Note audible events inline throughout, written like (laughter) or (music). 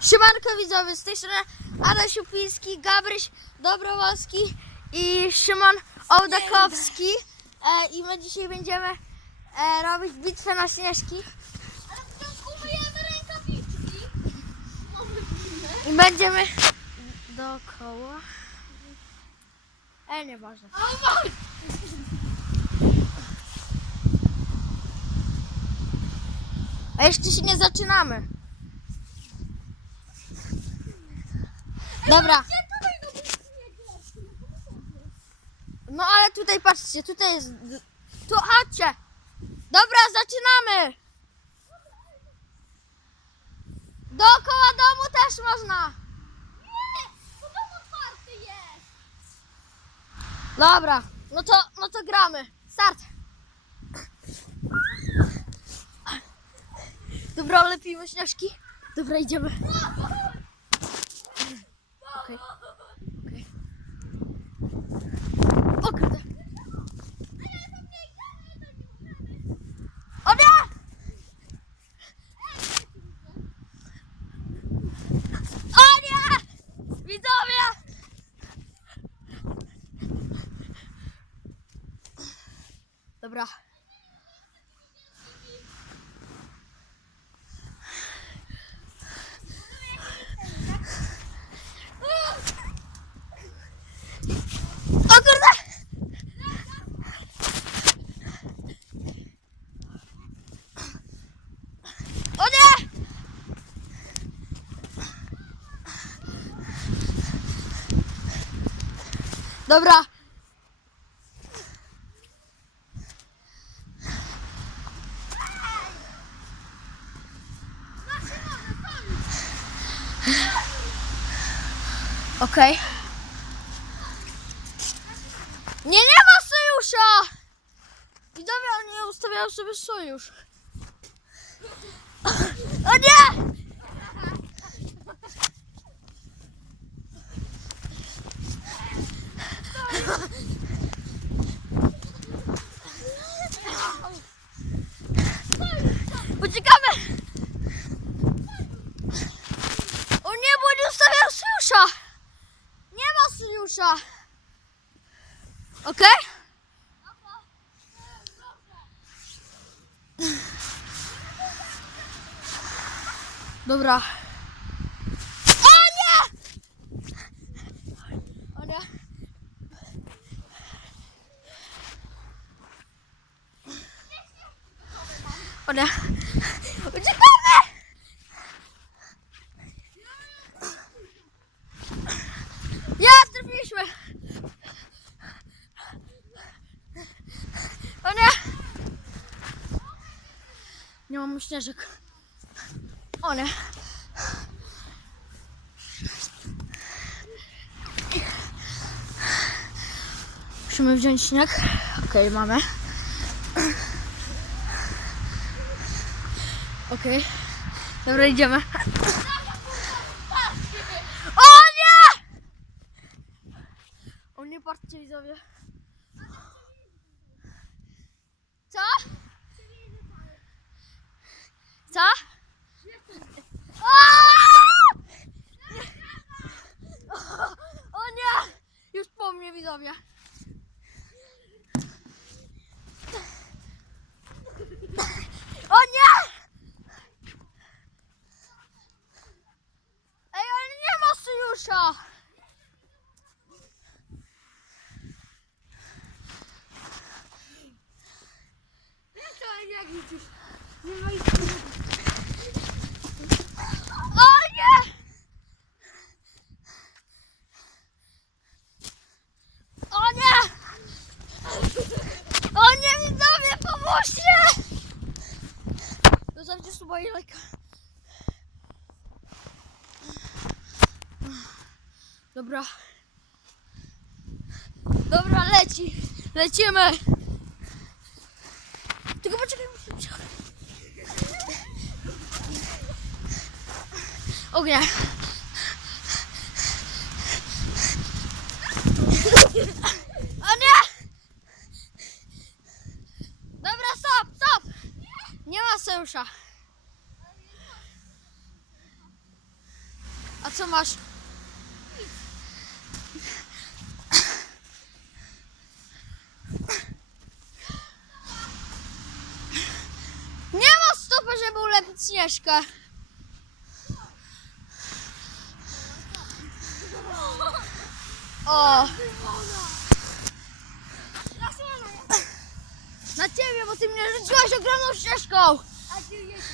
Siemanko widzowie, z tej strony Adaś Upiński, Gabryś Dobrowolski i Szymon Ołdakowski. E, I my dzisiaj będziemy e, robić bitwę na śnieżki. Ale w środku myjemy rękawiczki. Mamy I będziemy dookoła. E, nieważne. Mam! A jeszcze się nie zaczynamy. Dobra, no no no ale tutaj patrzcie, tutaj jest... Tu chodźcie. Dobra, zaczynamy. Dookoła domu też można. Nie! Bo dom otwarty jest! Dobra, no to, no to gramy. Start. Dobra, lepimy śnieżki. Dobra, idziemy. Okej. Okej. O kurde. Dobra. O kurde! O nie! Dobra. Okej. Nie, nie ma sojusza! Widzowie, oni nie ustawiają sobie sojusz. O nie! O nie, bo nie ustawiają sojusza! Nie ma sojusza! Okej? Dobra. O nie! O nie. Nie. Uciekamy! Ja trafiliśmy! O nie! Nie mam śnieżek. O nie. Musimy wziąć śnieg. Okej, mamy. Okej. Dobra, idziemy. O nie! O nie, patrzcie widzowie. Co? Co? O nie! Już po mnie widzowie. O nie! Ej, ale nie ma sojusza! Co, jak liczysz? Nie ma ich O nie! O nie! O nie, widzowie, pomóżcie! Zostawcie suba i lajka. Dobra. Dobra, leci. Lecimy. Tylko poczekaj, muszę. Ognia. O nie! Dobra, stop, stop! Nie ma sojusza. A co masz? Nie ma stopy, żeby śnieżkę. O! Na ciebie, bo ty mnie rzuciłaś ogromną ścieżką! A ty jest.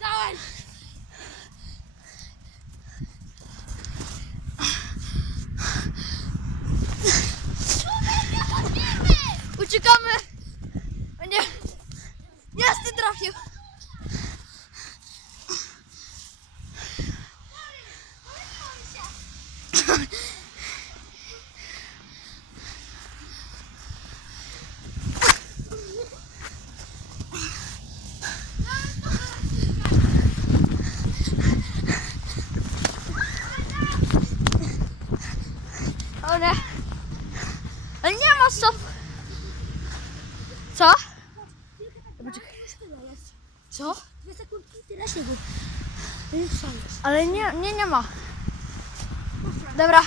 Całe. Uciekamy! O nie! Jest, ty trafił! Nie! Ale nie ma stop! Co? Co? Dwie sekundki tyle śniegu. Ale nie, nie, nie ma. Dobra,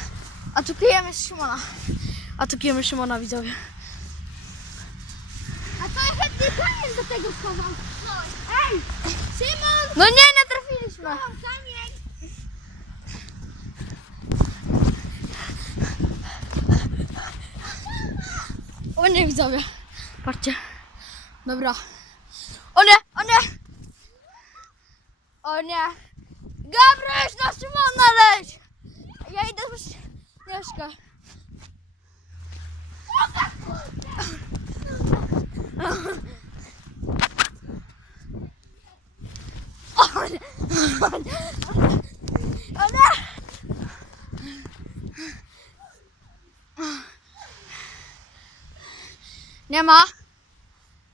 a tu pijemy z Szymona. A tu pijemy Szymona, widzowie. A to ja chętnie kamień do tego schowam. No. Ej! Szymon! No nie, nie trafiliśmy. Mam kamień! O nie, widzowie. Patrzcie. Dobra. O nie, o nie. O nie. Gabryś, na Szymona leć. Ja idę po śnieżkę. O nie. Ma.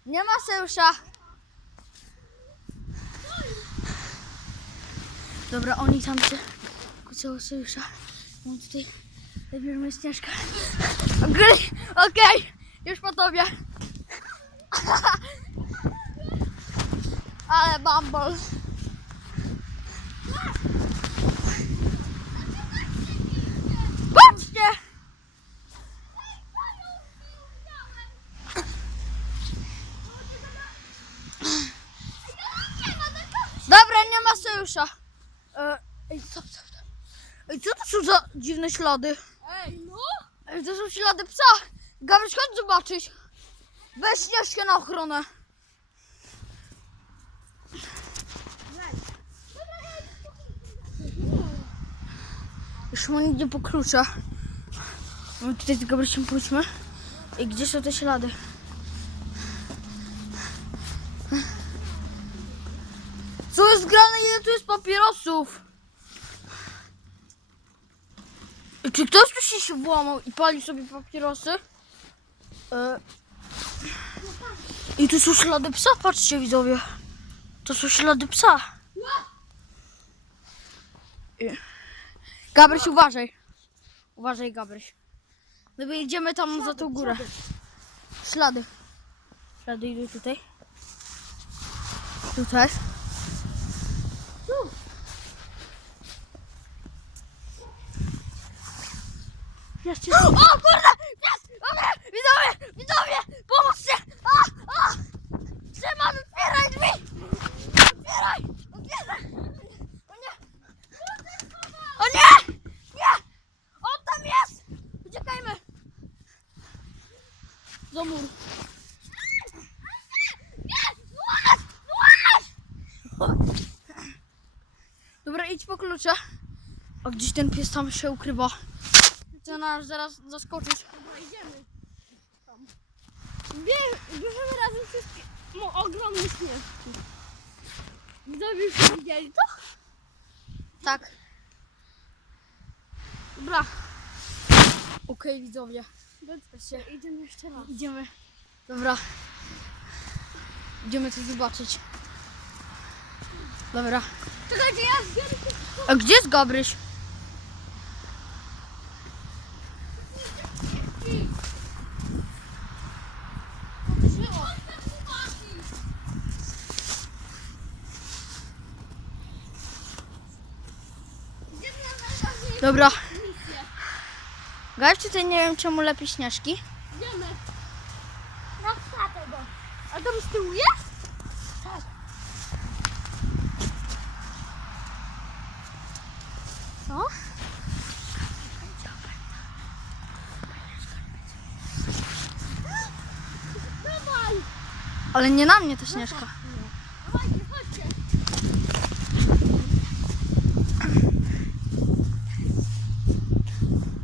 Nie ma Seusza. Dobra, oni tam się kucało Seusza. Mam tutaj wybierzmy śnieżkę. Okej, okej, już po tobie. (laughs) Ale bumble. Patrzcie! Dobra, nie ma sojusza. E, Ej, stop, stop, stop. Ej, co to są za dziwne ślady? Ej, no! Ej, to są ślady psa. Gabryś, chodź zobaczyć. Weź śnieżkę na ochronę. Już mu idzie po klucza. No tutaj z Gabrysiem pójdźmy. I gdzie są te ślady? Co jest grane? Ile tu jest papierosów? I Czy ktoś tu się włamał i pali sobie papierosy? E... I tu są ślady psa, patrzcie widzowie. To są ślady psa. I- Gabryś, uważaj. Uważaj, Gabryś. My idziemy tam za tą górę. Ślady. Ślady idą tutaj. Tutaj. Jeszcze (gasps) O kurde! Jest! Dobra! Widzowie! Widzowie! Pomóżcie! A! A! Szymon, otwieraj drzwi! Otwieraj! Otwieraj! O nie! O nie! Nie! On tam jest! Uciekajmy! Do mur. Dobra, idź po klucze. A gdzieś ten pies tam się ukrywa. Nas zaraz zaskoczysz. Dobra, idziemy. Tam. Bie, bierzemy razem wszystkie mo, ogromne śnieżki. Widzowie już widzieli to? Tak. Dobra. Okej, widzowie. Patrzcie, Idziemy jeszcze raz. idziemy. Dobra. Idziemy to zobaczyć. Dobra. Czekajcie, ja się A gdzie jest Gabryś? Dobra. Gaś tutaj nie wiem czemu lepi śnieżki. Idziemy. No wstadę go. A tam z tyłu jest? Co? Dawaj. Ale nie na mnie ta śnieżka. Dawajcie, chodźcie.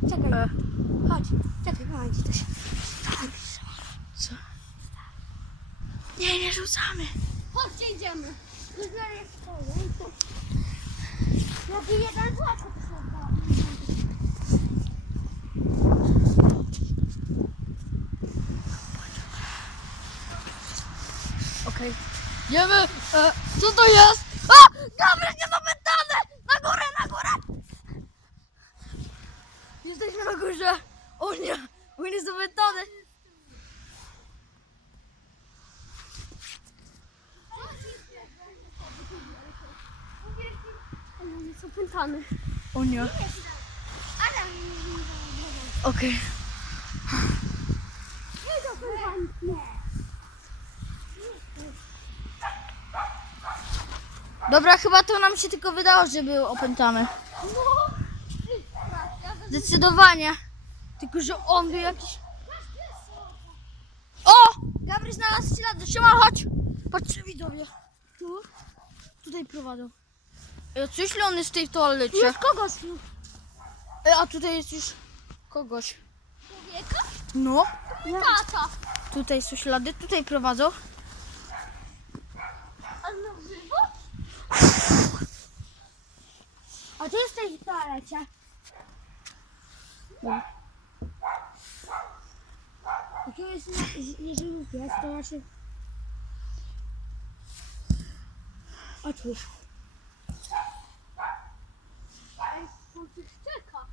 Czekaj. E. Chodź. Czekaj, pomagam ci też. Co? Rzucamy. Chodźcie, idziemy. Lepiej jeden złapał Okej. Idziemy. E, co to jest? A! Gabriel, nie zapętane! Na górę, na górę! Jesteśmy na górze. O nie, on jest zapętany. On jest opętany. O nie. Okej. Nie opętany. Dobra, chyba to nam się tylko wydało, że był opętany. No. Zdecydowanie. Tylko, że on był jakiś... O! Gabry znalazł ślady. Siema, chodź! Patrzcie widzowie. Tu? Tutaj prowadzą. Ej, co jeśli on jest w tej toalecie? Jest kogoś. Ej, a tutaj jest już kogoś. Człowieka? No. Tata. Tutaj są ślady, tutaj prowadzą. A na żywo? A tu jest w toalecie. Tu jest, jeżeli już jest, to ja się... On tu czeka.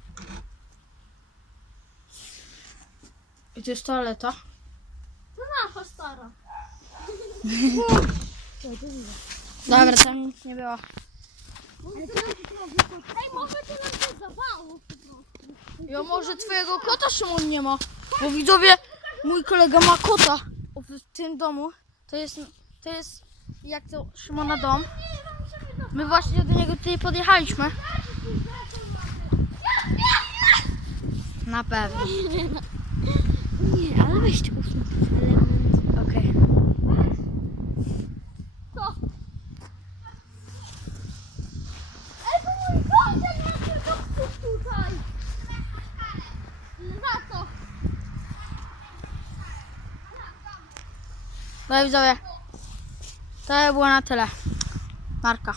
I to jest toaleta. To nasza stara. Dobra, tam nic nie było. Ej, może to nam się zawało po prostu. Ja może twojego kota Szymon nie ma. Bo widzowie, mój kolega ma kota w tym domu. To jest, to jest jak to Szymona dom. My właśnie do niego tutaj podjechaliśmy. Na pewno. Nie, ale weź tu element. Okej. Co? Dobra widzowie. To było na tyle. Marka.